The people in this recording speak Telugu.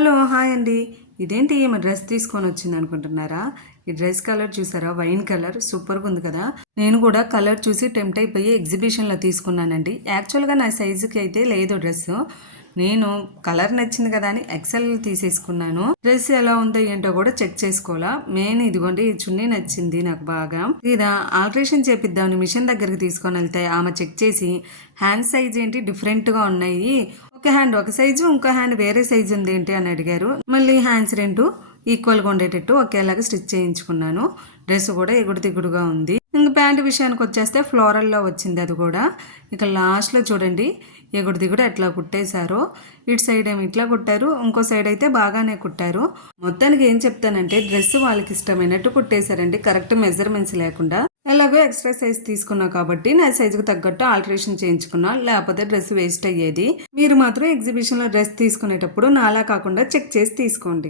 హలో హాయ్ అండి. ఇదేంటి ఈమె డ్రెస్ తీసుకొని వచ్చింది అనుకుంటున్నారా? ఈ డ్రెస్ కలర్ చూసారా? Wine colour. సూపర్గా ఉంది కదా. నేను కూడా కలర్ చూసి టెంప్ట్ అయిపోయి ఎగ్జిబిషన్లో తీసుకున్నానండి. యాక్చువల్గా నా సైజుకి అయితే లేదు డ్రెస్ నేను కలర్ నచ్చింది కదా అని ఎక్సెల్ తీసేసుకున్నాను. డ్రెస్ ఎలా ఉందో ఏంటో కూడా చెక్ చేసుకోవాలా? మెయిన్ ఇదిగోండి ఈ చున్నీ నచ్చింది నాకు బాగా. లేదా ఆల్ట్రేషన్ చేపిద్దామని మిషన్ దగ్గరికి తీసుకొని వెళ్తే ఆమె చెక్ చేసి హ్యాండ్ సైజ్ ఏంటి డిఫరెంట్గా ఉన్నాయి. ఒక హ్యాండ్ ఒక సైజు ఇంకో హ్యాండ్ వేరే సైజు ఉంది ఏంటి అని అడిగారు. మళ్ళీ హ్యాండ్స్ రెండు ఈక్వల్గా ఉండేటట్టు ఒకేలాగా స్టిచ్ చేయించుకున్నాను. డ్రెస్ కూడా ఎగుడు దిగుడుగా ఉంది. ఇంకా ప్యాంట్ విషయానికి వచ్చేస్తే ఫ్లోరల్లో వచ్చింది అది కూడా. ఇక లాస్ట్లో చూడండి ఎగుడు దిగుడు ఎట్లా కుట్టేశారో. ఇటు సైడ్ ఏమి ఇట్లా కుట్టారు ఇంకో సైడ్ అయితే బాగానే కుట్టారు. మొత్తానికి ఏం చెప్తానంటే డ్రెస్ వాళ్ళకి ఇష్టమైనట్టు కుట్టేశారండి. కరెక్ట్ మెజర్మెంట్స్ లేకుండా. ఎలాగో ఎక్స్ట్రా సైజ్ తీసుకున్నా కాబట్టి నా సైజుకు తగ్గట్టు ఆల్టరేషన్ చేయించుకున్నా లేకపోతే డ్రెస్ వేస్ట్ అయ్యేది. మీరు మాత్రం ఎగ్జిబిషన్లో డ్రెస్ తీసుకునేటప్పుడు నాలా కాకుండా చెక్ చేసి తీసుకోండి.